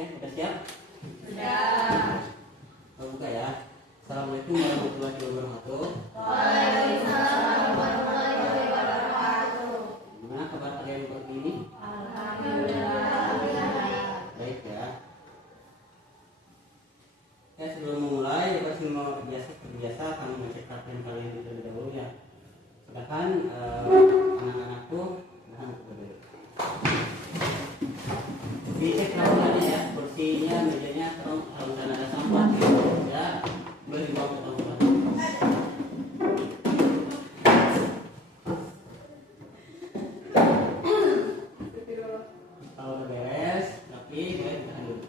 Oke, udah siap? Sudah. Buka ya. Assalamualaikum warahmatullahi wabarakatuh. Waalaikumsalam warahmatullahi wabarakatuh. Gimana kabar kalian pagi ini? Alhamdulillah. Baik ya. Ya, sebelum memulai, pasti mau biasa kami ngecek perhatian kalian terlebih dahulu ya. Silakan anak-anakku, dulu. Dicek lapangannya ya, kursinya, mejanya, kalau ada sampah ya, boleh dibawa ke tempat. Kalau udah beres, rapi, boleh ditahan dulu.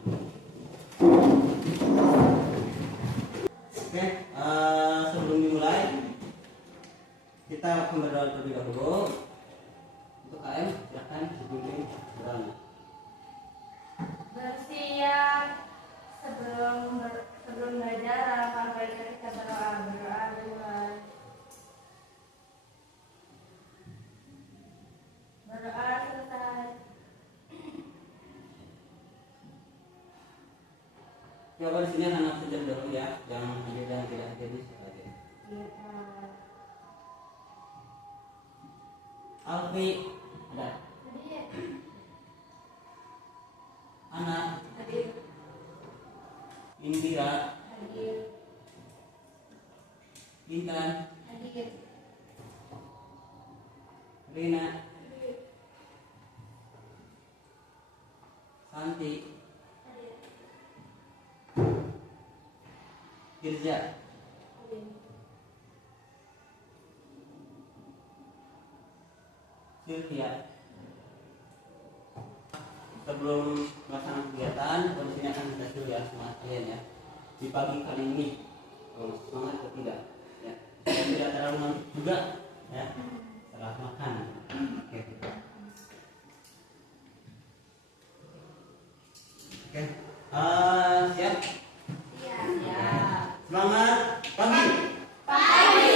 Oke, sebelum dimulai, kita akan berdoa terlebih dahulu. Untuk KM, silakan dipimpin berdoa. Bersiap sebelum belajar, alangkah baiknya kita berdoa dulu. Berdoa selesai. Coba di sini anak sejam dulu ya, jangan hadir dan tidak hadir di sekali. Alfi, ada. Anak. Hadir. Indira. Hadir. Intan. Hadir. Rina. Santi. Girja. Sylvia. Sebelum melaksanakan kegiatan, di sini akan kita dulu ya semangat kalian ya. Di pagi kali ini, semangat atau tidak? Ya. Dan tidak terlalu ngantuk juga ya. Setelah makan. Oke. Oke. Siap? Siap. Semangat pagi. Pagi.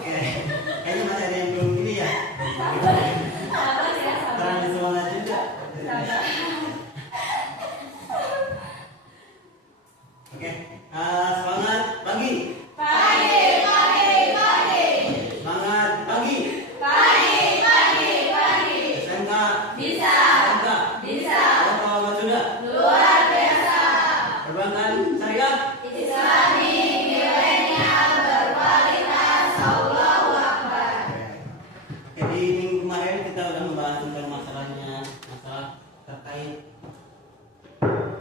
Oke. Kayaknya masih ada yang belum gini ya. Terang semangat juga. Oke. Semangat pagi. Semangat pagi. SMK. Bisa. SMK. Apa sudah? Luar biasa. Perbankan syariah. Islami milenial berkualitas. Allahu Akbar. Oke, di minggu kemarin kita udah membahas tentang masalah terkait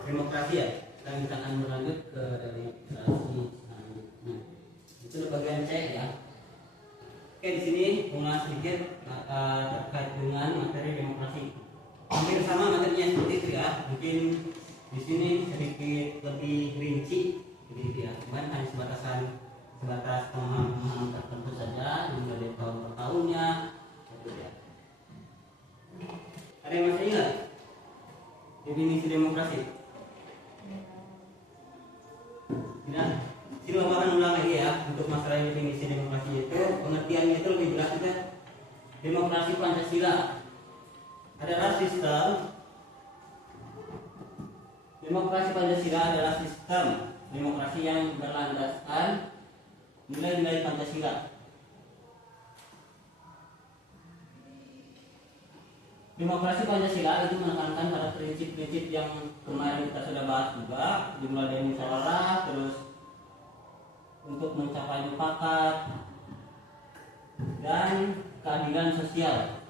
demokrasi ya. Dan kita akan berlanjut ke demokrasi selanjutnya. Itu bagian C ya. Oke, di sini mengulas sedikit terkait dengan materi demokrasi. Hampir sama materinya seperti itu ya. Mungkin di sini sedikit lebih rinci, jadi ya, cuman hanya sebatas pemahaman tertentu saja, hingga dari tahun per tahunnya. Gitu ya. Ada yang masih ingat definisi demokrasi? Tidak. Sini Bapak akan ulang lagi ya untuk masalah definisi demokrasi itu, pengertiannya itu lebih jelas juga. Demokrasi Pancasila adalah sistem demokrasi yang berlandaskan nilai-nilai Pancasila. Demokrasi Pancasila itu menekankan pada prinsip-prinsip yang kemarin kita sudah bahas juga, dimulai dari musyawarah, terus untuk mencapai mufakat dan keadilan sosial.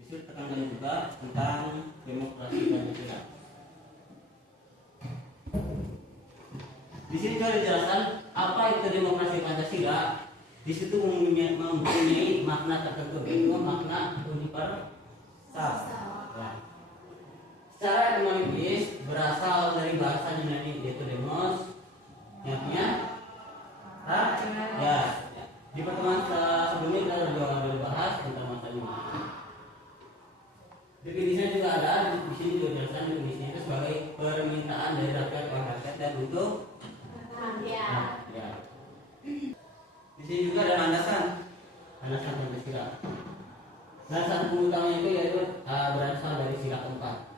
Disitu tekankan juga tentang demokrasi Pancasila. Di sini juga dijelaskan apa itu demokrasi Pancasila. Di situ mempunyai makna tertentu, yaitu makna universal. Ya. Secara etimologis berasal dari bahasa Yunani yaitu demos, yang artinya ya. Di pertemuan sebelumnya kita sudah bahas tentang masalah ini. Definisinya juga ada di sini juga dijelaskan definisinya itu sebagai permintaan dari rakyat oleh rakyat dan untuk Ya. ya. Di sini juga ada landasan Pancasila. Dasar hukum utamanya itu yaitu berasal dari sila keempat.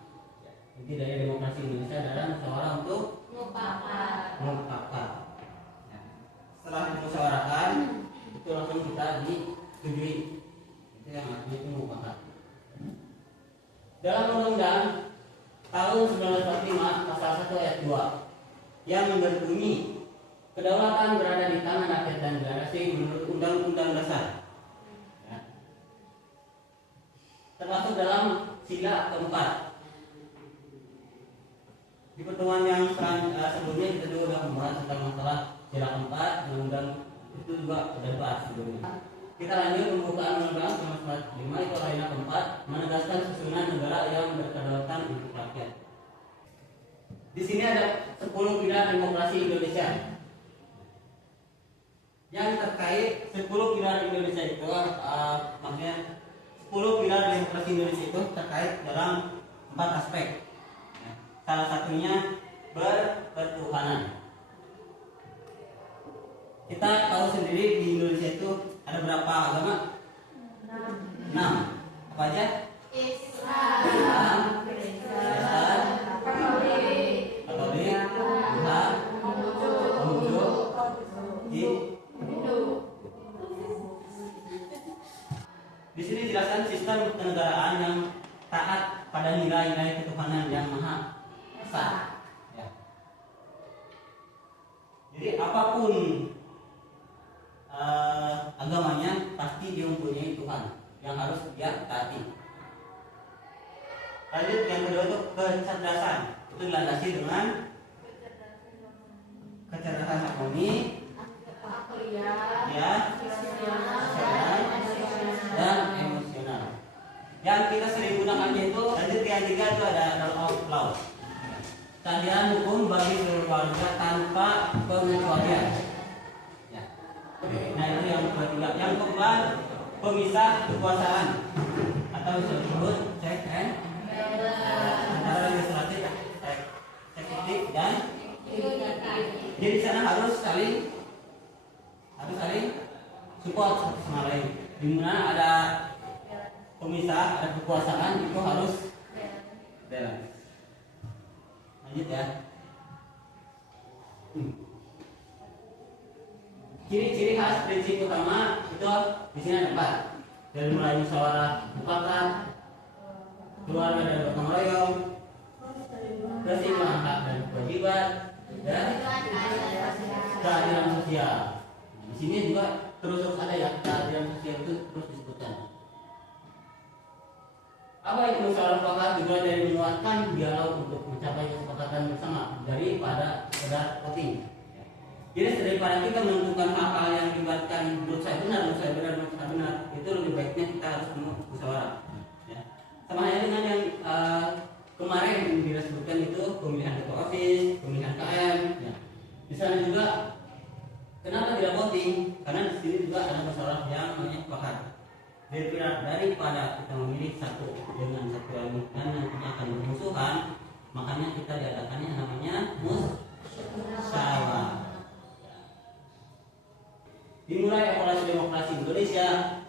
Inti dari demokrasi Indonesia adalah musyawarah untuk mufakat. Setelah dimusyawarahkan, itu langsung kita disetujui. Itu yang artinya itu mufakat. Dalam Undang-Undang tahun 1945 pasal 1 ayat 2 yang berbunyi kedaulatan berada di tangan rakyat dan generasi menurut Undang-Undang Dasar. Ya. Termasuk dalam sila keempat. Di pertemuan yang sebelumnya kita juga sudah membahas tentang masalah sila keempat, undang-undang itu juga sudah dibahas sebelumnya. Kita lanjut pembukaan undang-undang 1945 itu alinea keempat menegaskan susunan negara yang berkedaulatan untuk rakyat. Di sini ada 10 pilar demokrasi Indonesia. Yang terkait 10 pilar Indonesia itu maksudnya 10 pilar demokrasi Indonesia itu terkait dalam 4 aspek. Salah satunya berketuhanan. Kita tahu sendiri di Indonesia itu ada berapa agama? 6. Apa aja? Islam, Kristen, Katolik, Buddha, Hindu, Di sini dijelaskan sistem kenegaraan yang taat pada nilai-nilai ketuhanan yang maha esa. Ya. Jadi apapun agamanya pasti dia mempunyai Tuhan yang harus dia taati. Lanjut yang kedua itu kecerdasan. Itu dilandasi dengan kecerdasan ekonomi, ya, sosial, dan emosional. Yang kita sering gunakannya itu lanjut yang ketiga itu ada rule of law. Keadilan hukum bagi seluruh warga tanpa pengecualian. Ya. Nah itu yang ketiga. Yang keempat pemisah kekuasaan atau disebut check and antara legislatif, eksekutif dan jadi di sana harus saling support satu sama lain. Di mana ada pemisah, ada kekuasaan itu harus balance. Lanjut ya. Ciri-ciri khas prinsip utama itu di sini ada 4. Dari mulai musyawarah mufakat, keluarga dan gotong royong, keseimbangan hak dan kewajiban, dan keadilan sosial. Di sini juga terus ada ya, keadilan sosial itu terus disebutkan. Apa itu musyawarah mufakat? Juga dari menguatkan dialog untuk mencapai kesepakatan bersama daripada sekedar voting. Jadi daripada kita menentukan hal-hal yang melibatkan menurut saya benar, itu lebih baiknya kita harus musyawarah. Ya. Sama halnya dengan yang kemarin yang disebutkan itu pemilihan ketua OSIS, pemilihan KM. Ya. Di sana juga kenapa tidak voting? Karena di sini juga ada masalah yang namanya mufakat. Daripada kita memilih satu dengan satu lagi dan nantinya akan bermusuhan, makanya kita diadakannya namanya musyawarah. Dimulai evaluasi demokrasi Indonesia.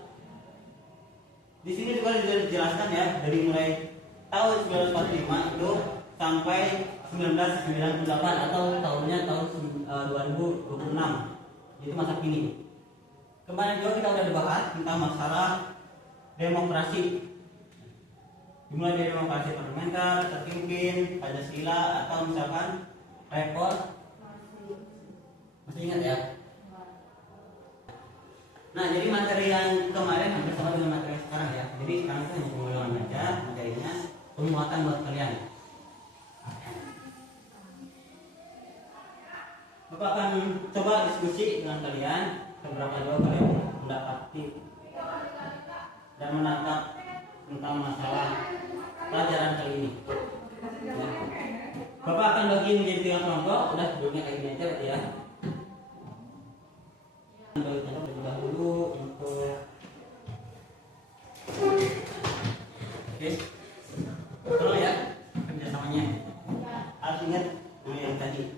Di sini juga dijelaskan ya dari mulai tahun 1945 itu sampai 1998 atau tahunnya tahun 2026 itu masa kini. Kemarin juga kita udah dibahas tentang masalah demokrasi. Dimulai dari demokrasi parlementer, terpimpin, Pancasila atau misalkan reformasi. Masih ingat ya? Nah, jadi materi yang kemarin hampir sama dengan materi sekarang ya. Jadi sekarang itu hanya pengulangan aja materinya, penguatan buat kalian. Bapak akan coba diskusi dengan kalian beberapa jauh kalian mendapati dan menangkap tentang masalah pelajaran kali ini. Ya. Bapak akan bagi menjadi 3 kelompok. Udah sebelumnya kayak gini aja berarti ya. Terlebih dahulu untuk oke, tolong ya kerjasamanya harus ingat yang tadi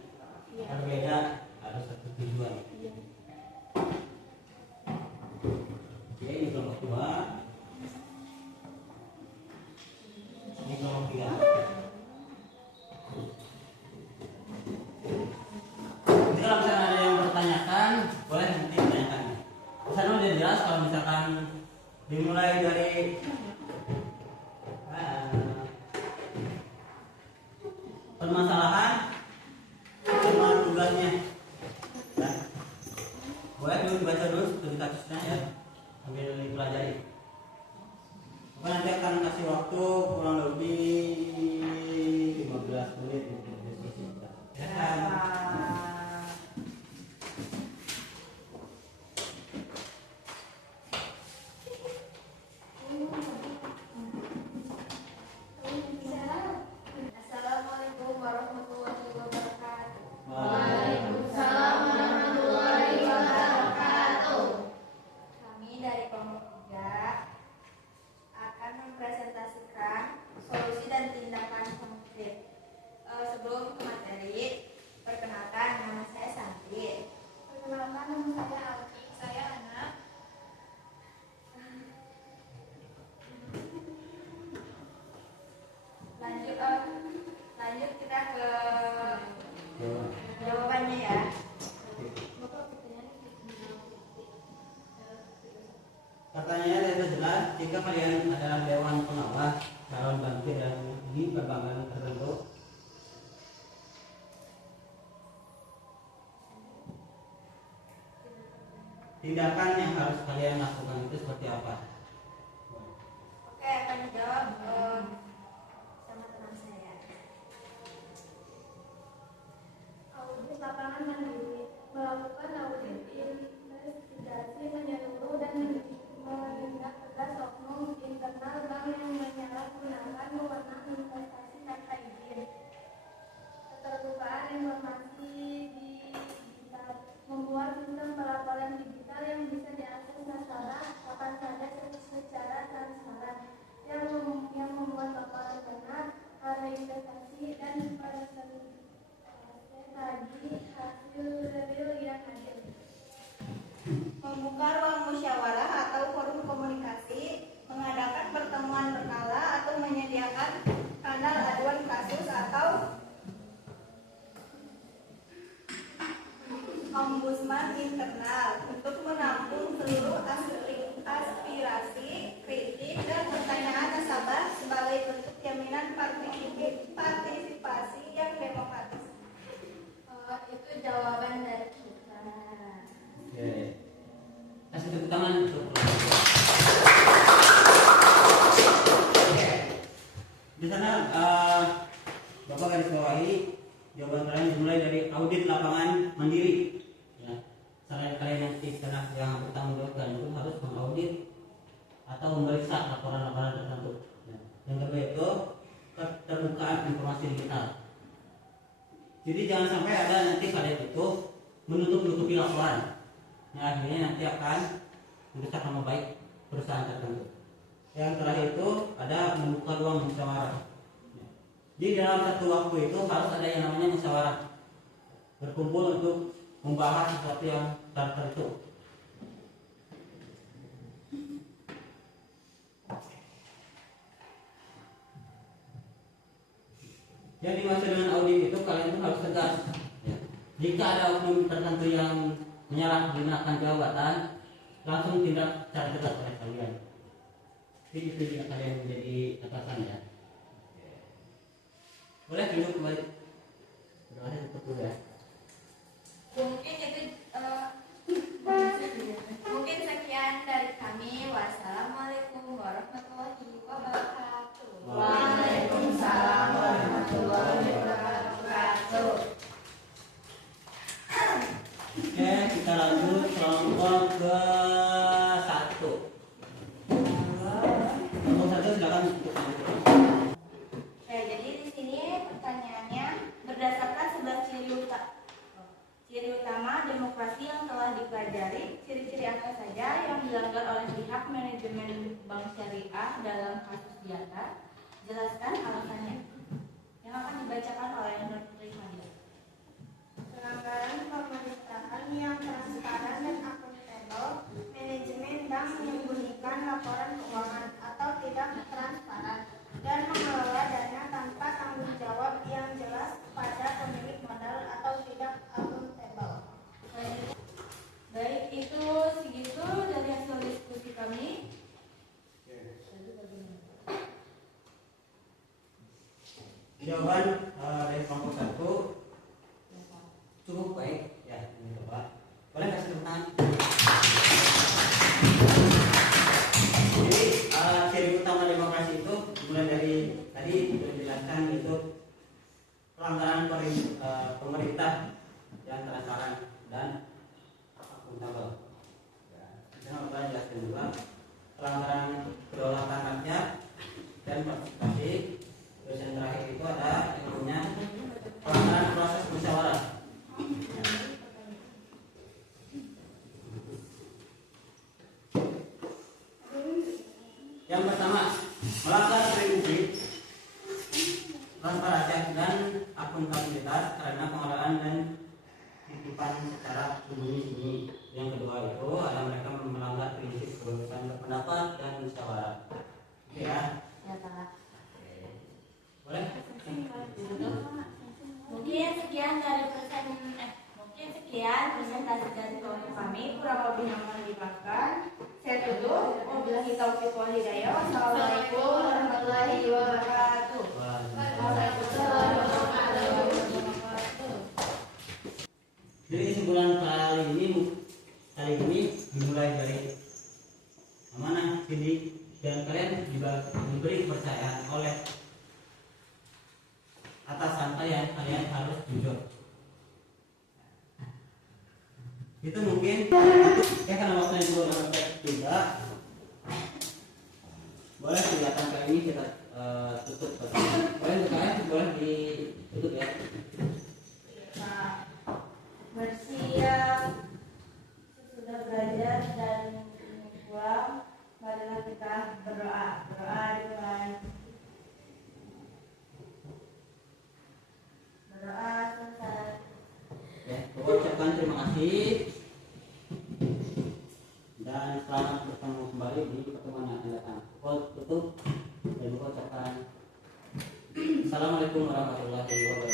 berbeda harus satu tujuan. Oke, ini kelompok 2. jelas kalau misalkan dimulai dari permasalahan sama tugasnya. Ya. Boleh dulu dibaca dulu studi kasusnya ya, sambil dipelajari. Oke, nanti akan kasih waktu kurang lebih 15 menit untuk diskusi. Ya. Assalamualaikum warahmatullahi wabarakatuh. Waalaikumsalam warahmatullahi wabarakatuh. Kami dari kelompok 3 akan mempresentasikan solusi dan tindakan konkret. Sebelum ke materi, perkenalkan, nama saya Santi. Perkenalkan, nama saya Alki. Saya Ana. Lanjut kita ke jawabannya ya. Pertanyaannya sudah jelas. Jika kalian adalah dewan pengawas calon bank dan di perbankan tertentu, tindakan yang harus kalian lakukan itu seperti apa? Oke, akan dijawab sama teman saya. Audit lapangan mandiri, melakukan audit investigasi menyeluruh dan menindak tegas oknum internal bank yang menyalahgunakan wewenang investasi tanpa izin. Keterbukaan informasi digital, membuat sistem pelaporan digital yang bisa diakses nasabah kapan saja secara transparan, yang membuat laporan benar, arah investasi dan presentasi hasil real yang adil. Membuka ruang musyawarah atau forum komunikasi, mengadakan pertemuan berkala atau menyediakan kanal aduan kasus atau ombudsman internal untuk menampung seluruh aspirasi, kritik, dan pertanyaan nasabah sebagai bentuk jaminan partisipasi yang demokratis. Itu jawaban dari kita. Oke. Kasih tepuk tangan untuk Oke. Di sana Bapak garis bawahi jawaban kalian dimulai dari audit lapangan mandiri. Ya. Selain kalian yang di sana yang bertanggung jawab itu harus mengaudit atau memeriksa laporan-laporan tertentu. Ya. Yang kedua itu keterbukaan informasi digital. Jadi jangan sampai ada nanti kalian itu menutup-nutupi laporan. Nah, akhirnya nanti akan merusak nama baik perusahaan tertentu. Yang terakhir itu ada membuka ruang musyawarah. Di dalam satu waktu itu harus ada yang namanya musyawarah, berkumpul untuk membahas sesuatu yang tertentu. Yang dimaksud dengan audit itu kalian itu harus tegas. Ya. Jika ada oknum tertentu yang menyalahgunakan jabatan, langsung tindak secara tegas oleh kalian. Itu yang kalian menjadi atasan ya. Boleh duduk kembali. Berarti tutup dulu ya. Mungkin sekian dari kami. Wassalamualaikum warahmatullahi wabarakatuh. Waalaikumsalam warahmatullahi wabarakatuh. Oke, kita lanjut kelompok ke 1. Kelompok 1 silakan untuk lanjut. Jadi di sini pertanyaannya berdasarkan 11 ciri utama demokrasi yang telah dipelajari, ciri-ciri apa saja yang dilanggar oleh pihak manajemen bank syariah dalam kasus di atas? Jelaskan alasannya. Yang akan dibacakan oleh Nur Rifani. Pelanggaran pemerintahan yang transparan dan akuntabel, manajemen bank menyembunyikan laporan keuangan atau tidak transparan, dan mengelola dana tanpa tanggung jawab yang jelas pada pemilik modal atau tidak akuntabel. Baik, itu segitu dari hasil dan akuntabel. Ya, saya akan jelaskan juga pelanggaran kedaulatan rakyat dan partisipasi. Terus yang terakhir itu ada yang namanya pelanggaran proses musyawarah. Yang pertama, melanggar prinsip transparansi dan akuntabilitas karena pengelolaan dan titipan secara sembunyi-sembunyi. Yang kedua itu ada mereka melanggar prinsip kebebasan berpendapat dan musyawarah. Oke ya? Ya, Pak. Boleh? Mungkin sekian presentasi dari kami, kurang lebihnya mohon dimaafkan. Saya tutup. Wabillahi taufiq wal hidayah. Wassalamualaikum warahmatullahi wabarakatuh. Waalaikumsalam warahmatullahi wabarakatuh. Jadi kesimpulan kali ini dimulai dari amanah sidik dan kalian juga diberi kepercayaan oleh atasan kalian harus jujur. Itu mungkin ya karena waktunya juga mepet juga. Boleh kelihatan kali ini kita tutup. Boleh kalian boleh ditutup ya. Pak, bersiap sesudah belajar dan pulang, marilah kita berdoa dengan berdoa selesai. Ya, saya ucapkan terima kasih dan selamat bertemu kembali di pertemuan yang akan datang. Tutup dan ucapkan Assalamualaikum warahmatullahi wabarakatuh.